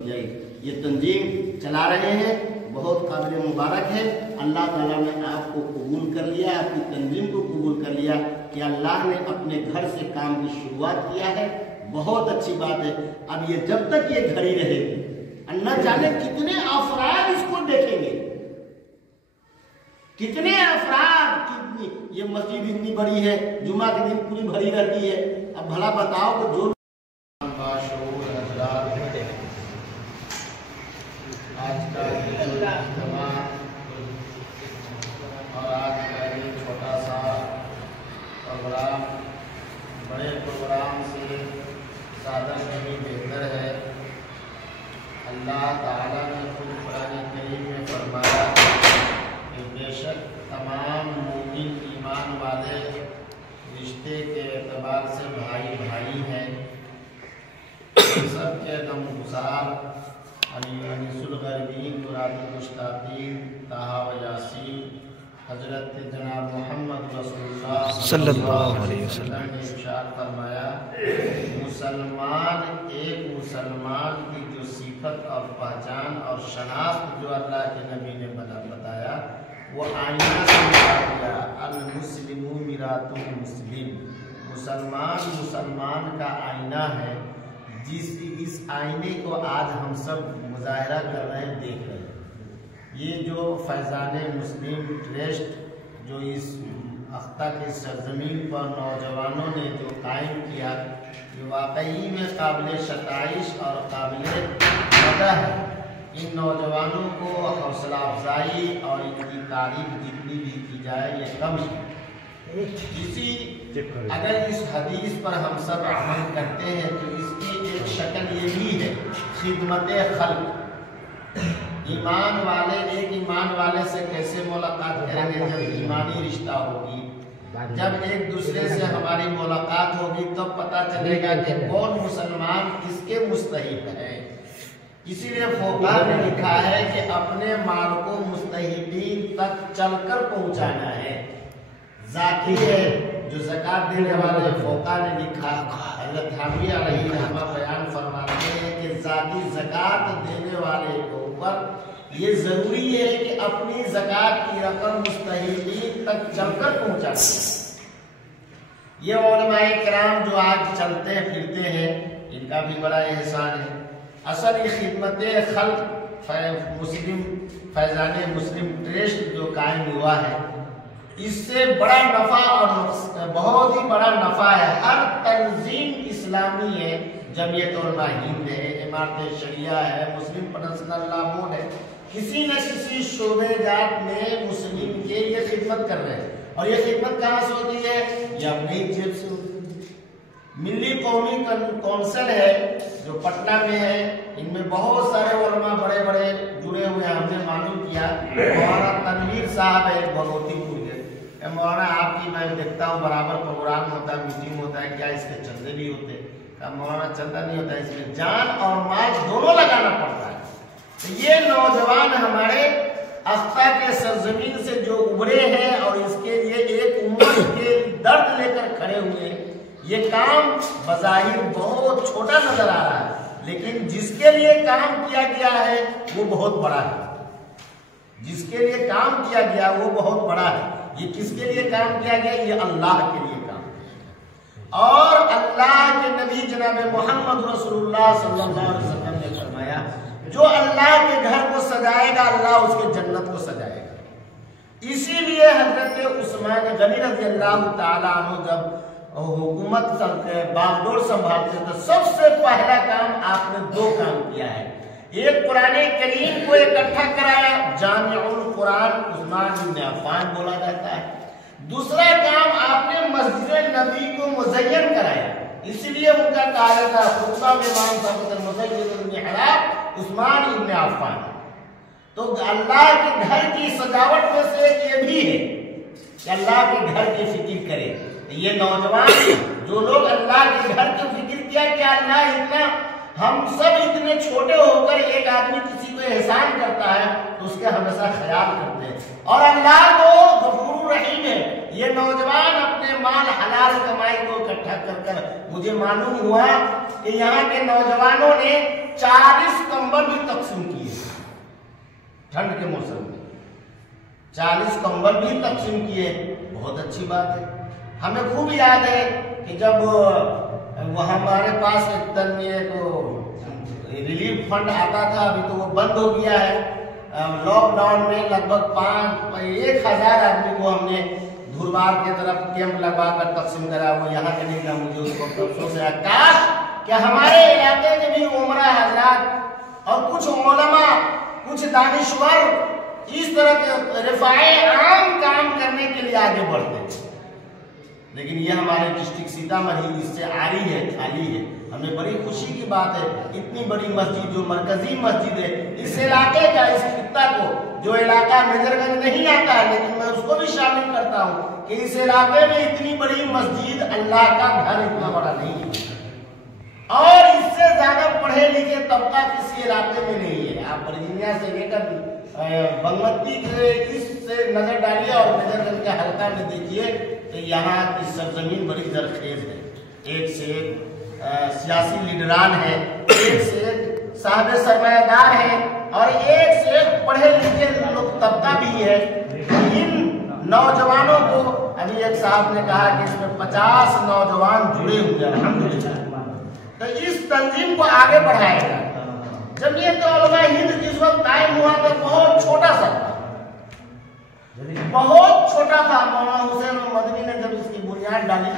ये तंजीम चला रहे हैं, बहुत काबिल मुबारक है। अल्लाह ताला ने आपको कबूल कर लिया, आपकी तंजीम को कबूल कर लिया कि अल्लाह ने अपने घर से काम की शुरुआत किया है। बहुत अच्छी बात है। अब ये जब तक ये घड़ी रहेगी, न जाने कितने अफराद इसको देखेंगे, कितने अफराद, कितनी ये मस्जिद इतनी बड़ी है, जुमा के दिन पूरी भरी रहती है। अब भला बताओ कि जो आज का और आज का ये छोटा सा प्रोग्राम बड़े प्रोग्राम से ज़्यादा नहीं बेहतर है। अल्लाह ताला ने खुद कुरान करीम में फरमाया कि बेशक तमाम मोमिन ईमान वाले रिश्ते के एतबार से भाई भाई हैं। सबके गमगुसार हजरत जनाब मोहम्मद रसूलुल्लाह सल्लल्लाहु अलैहि वसल्लम ने इरशाद फरमाया, मुसलमान एक मुसलमान की जो सिफत और पहचान और शनाख्त जो अल्लाह के नबी ने बताया वो आईना से गया। अल मुस्लिमु मिरातुल मुस्लिम, मुसलमान मुसलमान का आईना है। इस आईने को आज हम सब मुजाहरा कर रहे हैं, देख रहे हैं। ये जो फैज़ाने मुस्लिम ट्रस्ट जो इस अख्ता की सरजमीन पर नौजवानों ने जो कायम किया, ये वाकई में काबिल शताइश और काबिल मदह है। इन नौजवानों को हौसला अफजाई और इनकी तारीफ जितनी भी की जाए ये कम है। अगर इस हदीस पर हम सब अमल करते हैं तो इसकी एक शक्ल ये भी है, खिदमत खल्क। ईमान वाले एक ईमान वाले से कैसे मुलाकात करेंगे? जब ईमानी रिश्ता होगी, जब एक दूसरे से हमारी मुलाकात होगी तब तो पता चलेगा कि कौन मुसलमान किसके मुस्तहिक है। इसीलिए फौका ने लिखा है कि अपने माल को मुस्तहिकीन तक चलकर पहुंचाना है। जाकी है जो ज़कात देने वाले फौका ने लिखा, हज़रत हामिया अलैहि रहमा बयान फरमाते हैं कि जाकी ज़कात देने वाले के ऊपर ये ज़रूरी है कि अपनी ज़कात की रकम मुस्तहिकीन तक चलकर पहुंचाना। ये उलमाए किराम जो आज चलते फिरते हैं, इनका भी बड़ा एहसान है। असल ये खिदमत खल्क मुस्लिम फैज़ाने मुस्लिम ट्रस्ट जो कायम हुआ है, इससे बड़ा नफा और बहुत ही बड़ा नफा है। हर तंजीम इस्लामी है, जमीयत उलमा हिंद है, इमारत शरिया है, मुस्लिम पर्सनल लॉ बोर्ड है, किसी न किसी शोबेजात में मुस्लिम के ये खिदमत कर रहे हैं। और ये खिदमत कहाँ से होती है? ये अपनी जेब से होती है। मिली कौमी कौंसिल है जो पटना में है, इनमें बहुत सारे उलमा बड़े बड़े जुड़े हुए हैं। हमने मालूम किया मौलाना तनवीर साहब है भगवतीपुर के। मौलाना आपकी मैं देखता हूँ बराबर प्रोग्राम होता है, मीटिंग होता है, क्या इसके चंदे भी होते हैं? मौलाना चंदा नहीं होता, इसमें जान और माल दोनों लगाना पड़ता है। तो ये नौजवान हमारे अख्ता के सरजमीन से जो उभरे हैं और इसके लिए एक उम्मत के दर्द लेकर खड़े हुए हैं, ये काम बज़ाहिर बहुत छोटा नजर आ रहा है, लेकिन जिसके लिए काम किया गया है वो बहुत बड़ा है। जिसके लिए काम किया गया वो बहुत बड़ा है। ये किसके लिए काम किया गया? ये अल्लाह के लिए काम। और अल्लाह के नबी जनाब मोहम्मद रसूलुल्लाह सल्लल्लाहु अलैहि वसल्लम ने फरमाया, जो अल्लाह के घर को सजाएगा अल्लाह उसके जन्नत को सजाएगा। इसीलिए हजरत उस्मान गनी रज़ी अल्लाह ताला अन्हु जब हुकूमत बागडोर संभालते तो सबसे पहला काम आपने दो काम किया है। एक कुरान करीम को इकट्ठा कराया, जामिउल कुरान उस्मान इब्न अफ़्फ़ान बोला जाता है। दूसरा काम आपने मस्जिद नबी को मुज़य्यन कराया, इसलिए उनका कहा जाता है खुतबा में इमाम साहब मुज़य्यिनुल मिहराब उस्मान इब्न अफ़्फ़ान। तो अल्लाह के घर की सजावट में से एक ये भी है कि अल्लाह के घर की फिक्र करे। ये नौजवान जो लोग अल्लाह के घर की फिक्र किया कि अल्लाह इतना, हम सब इतने छोटे होकर एक आदमी किसी को एहसान करता है तो उसके हमेशा ख्याल करते हैं। और अल्लाह तो गफूर रहीम है। ये नौजवान अपने माल हलाल कमाई को इकट्ठा कर मुझे मालूम हुआ कि यहाँ के नौजवानों ने 40 कंबल ठंड के मौसम में 40 कंबल भी तकसीम किए, बहुत अच्छी बात है। हमें खूब याद है कि जब वो हमारे पास एक रिलीफ फंड आता था, अभी तो वो बंद हो गया है। लॉकडाउन में लगभग 1,000 आदमी को हमने धुरबार की तरफ कैंप लगवा कर तकसीम करा। वो यहाँ के नहीं था, मुझे उसको अफसोस है। काश कि हमारे इलाके के भी उमरा हजरात और कुछ उलमा, कुछ दानिश्वर इस तरह के रिफाए आम काम करने के लिए आगे बढ़ते, लेकिन ये हमारे डिस्ट्रिक्ट सीतामढ़ी इससे आरी है, खाली है। हमें बड़ी खुशी की बात है, इतनी बड़ी मस्जिद जो मरकजी मस्जिद है, इस इलाके का, इस खित्ता को, जो इलाका मेजरगंज नहीं आता है लेकिन मैं उसको भी शामिल करता हूँ कि इस इलाके में इतनी बड़ी मस्जिद, अल्लाह का घर इतना बड़ा नहीं है और इससे ज्यादा पढ़े लिखे तबका किसी इलाके में नहीं है। आप वर्जीनिया से लेकर बंगमती के इससे नजर डालिए और मेजरगंज के हल्का में देखिए तो यहाँ की सरजमीन बड़ी जरखेज है। एक से एक सियासी लीडरान है, एक से एक साहब सरमायादार है और एक से एक पढ़े लिखे लोग तबका भी है। इन नौजवानों को, अभी एक साहब ने कहा कि इसमें 50 नौजवान जुड़े हुए हैं, अल्हम्दुलिल्लाह। तो इस तंजीम को आगे बढ़ाएगा। जमीयत उलमा हिंद जिस वक्त कायम हुआ तो बहुत छोटा सा था, बहुत छोटा था। मौलाना हुसैन मदनी ने जब इसकी बुनियाद डाली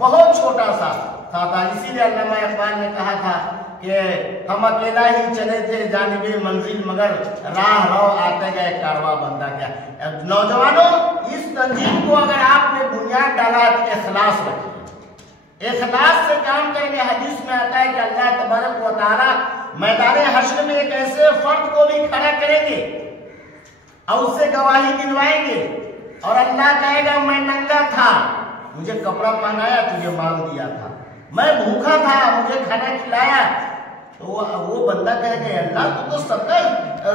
बहुत छोटा सा था। इसीलिए अल्लामा इकबाल ने कहा था कि हम अकेला ही चले थे जानिबे मंजिल, मगर राह रो आते गए कारवा बंदा क्या। नौजवानों, इस तंजीम को अगर आपने बुनियाद डाला तो इखलास रखिए, इखलास से काम करेंगे। हदीस में आता है कि अल्लाह तबारक व तआला मैदान हश्र में एक ऐसे फर्द को भी खड़ा करेंगे और उससे गवाही दिलवाएंगे और अल्लाह कहेगा मैं नंगा था, मुझे कपड़ा पहनाया, तुझे माल दिया था, मैं भूखा था, मुझे खाना खिलाया। तो वो बंदा कहेगा अल्लाह तू तो सबका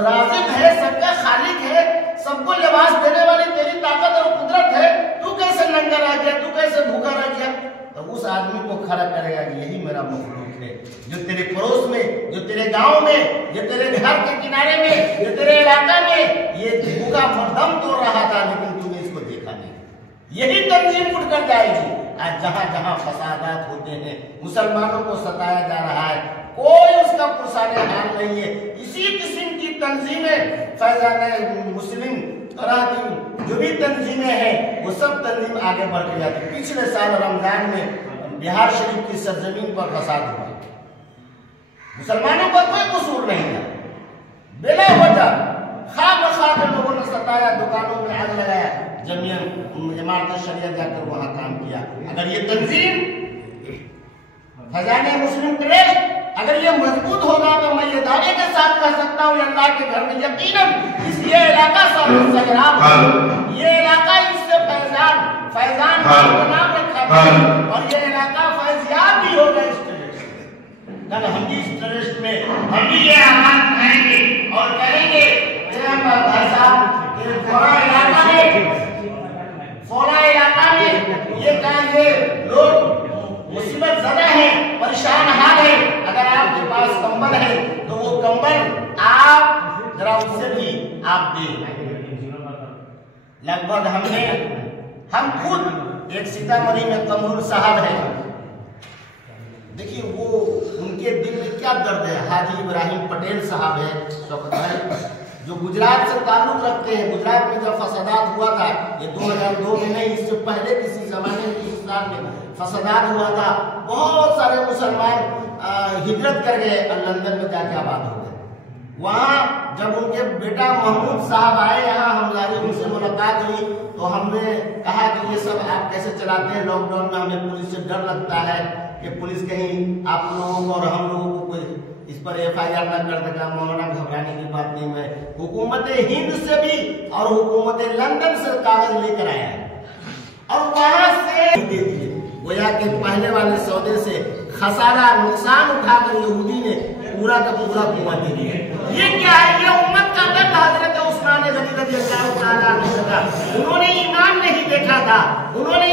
राज़िक है, सबका खालिक है, सबको लिबास देने वाली तेरी ताकत और कुदरत है, तू कैसे नंगा रह गया, तू कैसे भूखा रह गया। तो उस आदमी को खड़ा करेगा कि यही मेरा मखलूक है, जो तेरे पड़ोस में, जो तेरे गांव में, जो तेरे घर के किनारे में, जो तेरे इलाका में ये भूखा दम तोड़ रहा था लेकिन तूने इसको देखा नहीं। यही तंजीम उठकर जाएगी। आज जहां जहां फसादात होते हैं, मुसलमानों को सताया जा रहा है, कोई उसका पुरसाने हाल नहीं है। इसी किस्म की तंजीमें, फैजान मुस्लिम तरह की जो भी तंजीमें हैं वो सब तंजीम आगे बढ़ के जाती। पिछले साल रमजान में बिहार शरीफ की सरजमीन पर फसाद हुआ, मुसलमानों पर कोई कसूर नहीं था, बिला वजह खामखा के लोगों ने सताया, दुकानों में आग लगाया, जमीयत इमारत शरीयत जाकर वहां काम किया। अगर ये तंजीम फैजान मुस्लिम ट्रस्ट अगर ये मजबूत होगा तो मैं ये दावे के साथ कह सकता हूँ अल्लाह के घर में यकीनन ये इलाका सैराब है। ये इलाका इससे फैजान का नाम रखा है और ये इलाका फैजियाब भी होगा इस ट्रस्ट। कल हम भी इस ट्रस्ट में हम भी ये आवाज उठाएंगे और कहेंगे भाई साहब फोड़ा इलाका में ये कहेंगे लोग मुसीबत ज़्यादा है, परेशान हाल है, अगर आपके पास कंबल है तो वो कंबल आप जरा उससे भी आप दें। लगभग हम खुद एक सीतामढ़ी में कमरूल साहब है, देखिए वो उनके दिल में क्या दर्द है। हाजी इब्राहिम पटेल साहब है, शौकत जो गुजरात से ताल्लुक रखते हैं। गुजरात में जब फसादात हुआ था, ये 2002 में नहीं, इससे पहले किसी जमाने में हिंदुस्तान में फसादात हुआ था, बहुत सारे मुसलमान हिजरत कर गए और लंदन में जाके आबाद हो गए। वहाँ जब उनके बेटा महमूद साहब आए यहाँ, हमलारी उनसे मुलाकात हुई तो हमने कहा कि ये सब आप कैसे चलाते हैं, लॉकडाउन में हमें पुलिस से डर लगता है कि पुलिस कहीं आप लोगों को और हम लोगों को कोई इस पर FIR न कर देगा। मौलाना घबराने की बात नहीं है, हुकूमत हिंद से भी और हुकूमत लंदन से कागज लेकर आया है और वहां से दे दिए। गोया के पहले वाले सौदे से खसारा नुकसान उठाकर यहूदी ने पूरा का पूरा कुआं दे दिया। ये क्या है? ये उम्मत का दर्द हजरत उस्मान गनी रज़ियल्लाहु ताला अन्हु का। उन्होंने ईमान नहीं देखा था, उन्होंने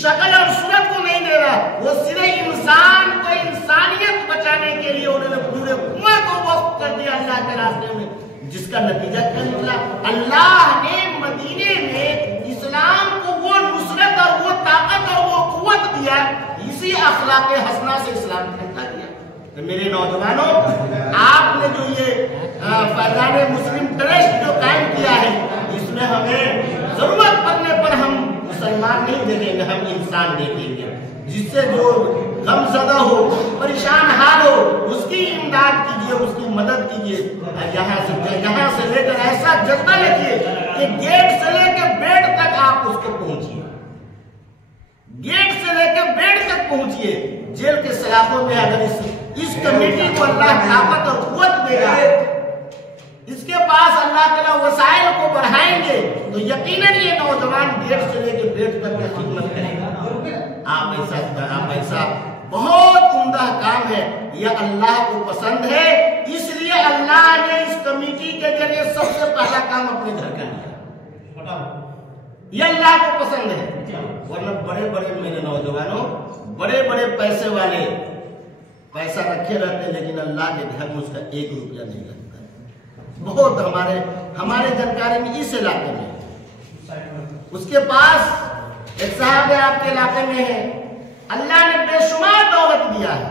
शक्ल और सूरत को नहीं देखा, वो सिर्फ इंसान को इंसानियत बचाने के लिए उन्होंने पूरे कुआं को वक्फ कर दिया अल्लाह के रास्ते में। जिसका नतीजा क्या निकला? अल्लाह ने मदीने में इस्लाम को वो नुसरत और वो ताकत और वो कुव्वत दिया, इसी अखलाक हसना से इस्लाम ठंडा किया। तो मेरे नौजवानों, आपने जो ये फैजान मुस्लिम ट्रस्ट जो कायम किया है, इसमें हमें जरूरत पड़ने पर हम मुसलमान नहीं देखेंगे, हम इंसान देखेंगे, जिससे जो गमज़दा हो, परेशान हाल हो, उसकी इमदाद कीजिए, उसकी मदद कीजिए। यहाँ से लेकर ऐसा जज्बा रखिए कि गेट से लेकर बेड तक आप उसको पहुंचिए, गेट से लेकर बेड तक पहुंचिए। जेल के सलाखों में अगर इस कमेटी को अल्लाह ताकत और कुव्वत देगा, इसके पास अल्लाह ताला वसाइल को बढ़ाएंगे, तो यकीनन ये नौजवान गेट से लेकर बेड तक की खिदमत करेगा। आप ऐसा बहुत उम्दा काम है, यह अल्लाह को पसंद है, इसलिए अल्लाह ने इस कमेटी के जरिए सबसे पहला काम अपने घर का लिया। यह अल्लाह को पसंद है। वरना बड़े बड़े मेरे नौजवानों, बड़े बड़े पैसे वाले पैसा रखे रहते, लेकिन अल्लाह के घर में उसका 1 रुपया नहीं लगता। बहुत हमारे जानकारी में इस इलाके में, उसके पास एक साहब है आपके इलाके में है, अल्लाह ने बेशुमार दौलत दिया है,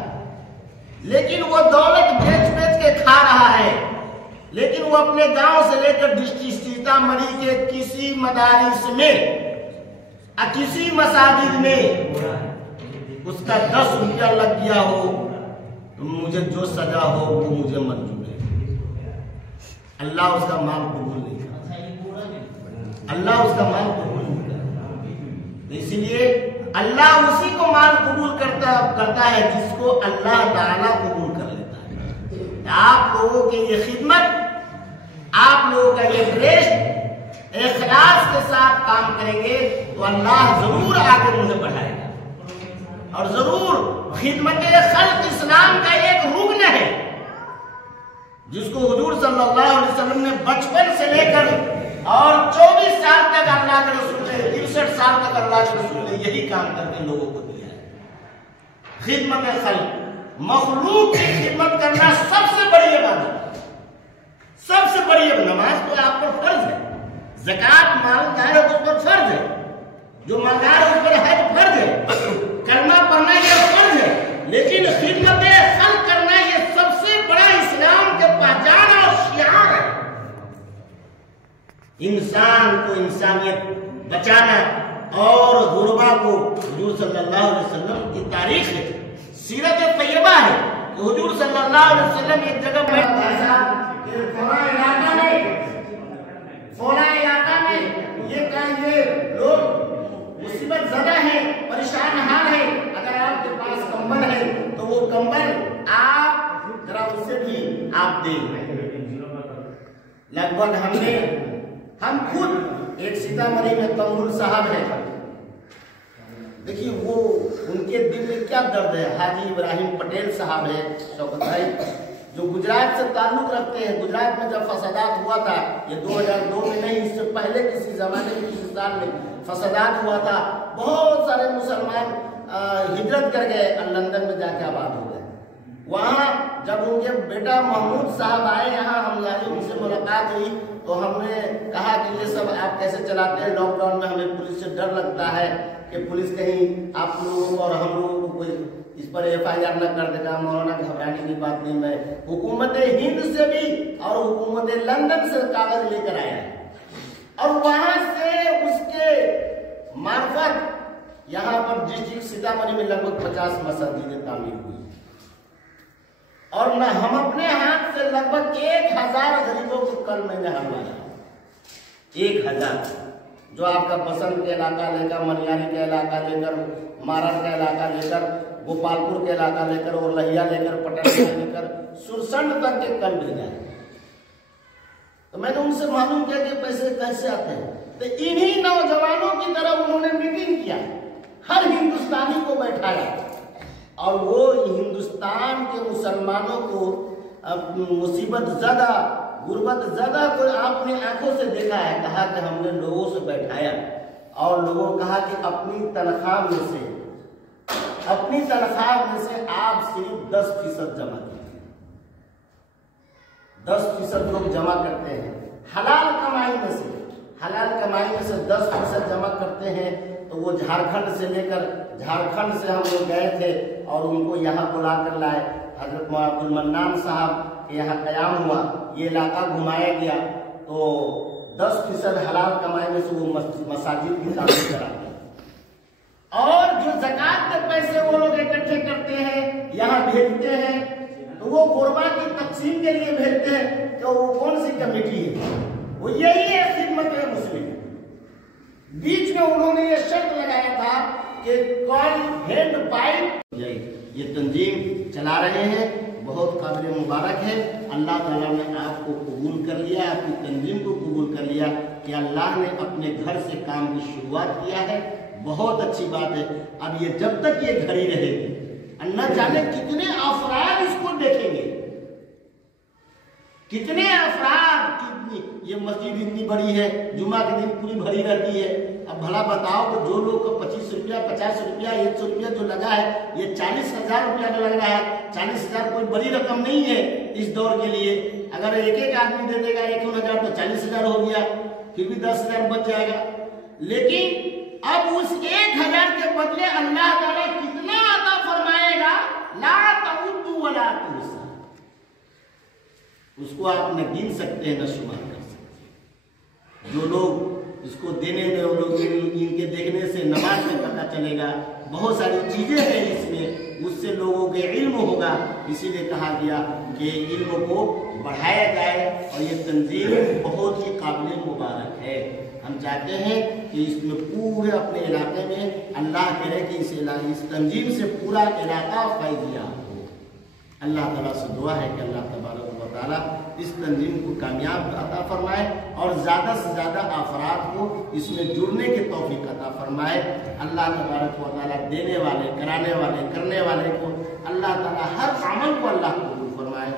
लेकिन वो दौलत बेच बेच के खा रहा है। लेकिन वो अपने गांव से लेकर डिस्ट्रिक्ट सीतामढ़ी के किसी मदारिस में, किसी मसाजिद में उसका 10 रुपया लग गया हो, तो मुझे जो सजा हो वो मुझे मंजूर है। अल्लाह उसका माल कबूल नहीं करता, अल्लाह उसका माल कबूल नहीं करता। इसीलिए अल्लाह उसी को माल कबूल करता है जिसको अल्लाह ताला कबूल कर लेता है। आप लोगों की ये खिदमत, आप लोगों का ये ट्रस्ट इखलास के साथ काम करेंगे तो अल्लाह जरूर आगे मुझे बढ़ाएगा, और जरूर खिदमत खल्क इस्लाम का एक रुकन है जिसको हुजूर सल्लल्लाहु अलैहि वसल्लम ने बचपन से लेकर और 24 साल तक अल्लाह के रसूल ने, 63 साल तक अल्लाह के रसूल ने यही काम करके लोगों को दिया है। खिदमत खल्क, मखलूक की खिदमत करना सबसे बड़ी इबादत, सबसे बड़ी। नमाज तो आप पर फर्ज है, ज़कात मालदार है उस पर फर्ज है, जो मालदार है उस पर हज फर्ज है, कलमा पढ़ना यह फर्ज है, लेकिन खिदमत खल्क करना यह सबसे बड़ा इस्लाम के पहचान और शियार है। इंसान को इंसानियत बचाना और गुरबा को, हुजूर सल्लल्लाहु अलैहि वसल्लम की तारीख है, सीरत तैयबा है। हुजूर सल्लल्लाहु अलैहि वसल्लम एक जगह फौला इलाका में ये लोग मुसीबत ज़दा है, परेशान हाल है, अगर आपके पास कंबल है तो वो कंबल आप जरा उससे भी आप दें। लगभग हम खुद एक सीतामढ़ी में तंबुल साहब है, देखिए वो उनके दिल में क्या दर्द है। हाजी इब्राहिम पटेल साहब है शौकत भाई, जो गुजरात से ताल्लुक रखते हैं। गुजरात में जब फसादात हुआ था, ये 2002 में नहीं, इससे पहले किसी जमाने में, किसी साल में फसादात हुआ था, बहुत सारे मुसलमान हिजरत कर गए, लंदन में जाके आबाद हो गए। वहाँ जब उनके बेटा महमूद साहब आए यहाँ, हम उनसे मुलाकात हुई तो हमने कहा कि ये सब आप कैसे चलाते हैं, लॉकडाउन में हमें पुलिस से डर लगता है कि पुलिस कहीं आप लोगों को और हम लोगों को कोई इस पर FIR न कर देगा। मौलाना घबराने की बात नहीं, मैं हुकूमत हिंद से भी और हुकूमत लंदन से कागज लेकर आया है, और वहां से उसके मार्फत यहाँ पर डिस्ट्रिक्ट सीतामढ़ी में लगभग 50 मस्जिदें तामीर हुई, और न हम अपने हाथ से लगभग 1000 गरीबों को कल मैंने हलवाया, 1000, जो आपका बसंत के इलाका लेकर, मनियारी का इलाका लेकर, मारन का इलाका लेकर, गोपालपुर के इलाका लेकर, और लहिया लेकर, पटना लेकर, सुरसंड तक के कल भेजा है। तो मैंने उनसे मालूम किया कि पैसे कैसे आते हैं, तो इन्हीं नौजवानों की तरह उन्होंने मीटिंग किया, हर हिंदुस्तानी को बैठाया, और वो हिंदुस्तान के मुसलमानों को मुसीबत ज़्यादा, गुर्बत ज़्यादा को आपने आंखों से देखा है। कहा कि हमने लोगों से बैठाया और लोगों को कहा कि अपनी तनख्वाह में से आप सिर्फ 10% जमा कीजिए, 10% लोग जमा करते हैं हलाल कमाई में से। हलाल कमाई में से 10% जमा करते हैं। तो वो झारखंड से हम लोग गए थे और उनको यहाँ बुला कर लाए। हजरत अब्दुल मन्नान साहब के यहाँ क़याम हुआ, ये इलाका घुमाया गया। तो 10% हलाल कमाई में से वो मसाजिद की तामीर कराते हैं। और जो ज़कात के पैसे वो लोग इकट्ठे करते हैं, यहाँ भेजते हैं, तो वो कुर्बा की तकसीम के लिए भेजते हैं। तो वो कौन सी कमेटी है? वो यही है खिदमत मुस्लिम। बीच में उन्होंने ये शर्त लगाया था कि कॉल हैंड पाइप ये तंजीम चला रहे हैं, बहुत काबिल मुबारक है। अल्लाह ताला ने आपको कबूल कर लिया, आपकी तंजीम को कबूल कर लिया कि अल्लाह ने अपने घर से काम की शुरुआत किया है। बहुत अच्छी बात है। अब ये जब तक ये घड़ी रहेगी, न जाने कितने अफराद इसको देखेंगे, कितने अफराद। ये मस्जिद इतनी बड़ी है, जुमा के दिन पूरी भरी रहती है। अब भला बताओ कि जो लोग को 25 रुपया, 50 रुपया, 100 रुपया जो लगा है, ये 40,000 रुपया जो लग रहा है, 40,000 कोई बड़ी रकम नहीं है इस दौर के लिए। अगर एक आदमी दे देगा 1,000 तो 40,000 हो गया, फिर भी 10,000 बच जाएगा। लेकिन अब उस 1,000 के बदले अल्लाह ताला कितना अता फरमाएगा, ला तउद्दु वला तुहसा। उसको आप न गिन सकते हैं, न शुमार कर सकते। जो लोग इसको देने में, वो लोग इनके देखने से नमाज में पता चलेगा, बहुत सारी चीजें हैं इसमें, उससे लोगों के इल्म होगा। इसीलिए कहा गया कि इल्म को बढ़ाया जाए। और ये तंजीम बहुत ही काबिल मुबारक है। हम चाहते हैं कि इसमें पूरे अपने इलाके में अल्लाह करे कि इस तंजीम से पूरा इलाका फैज़याब हो। अल्लाह ताला से दुआ है कि अल्लाह तबारक व तआला इस तंजीम को कामयाब अता फरमाए और ज़्यादा से ज़्यादा अफराद को इसमें जुड़ने की तौफीक अता फरमाए। अल्लाह तबारक व तआला देने वाले, कराने वाले, करने वाले को अल्लाह ताला हर अमल को अल्लाह कबूल फरमाए।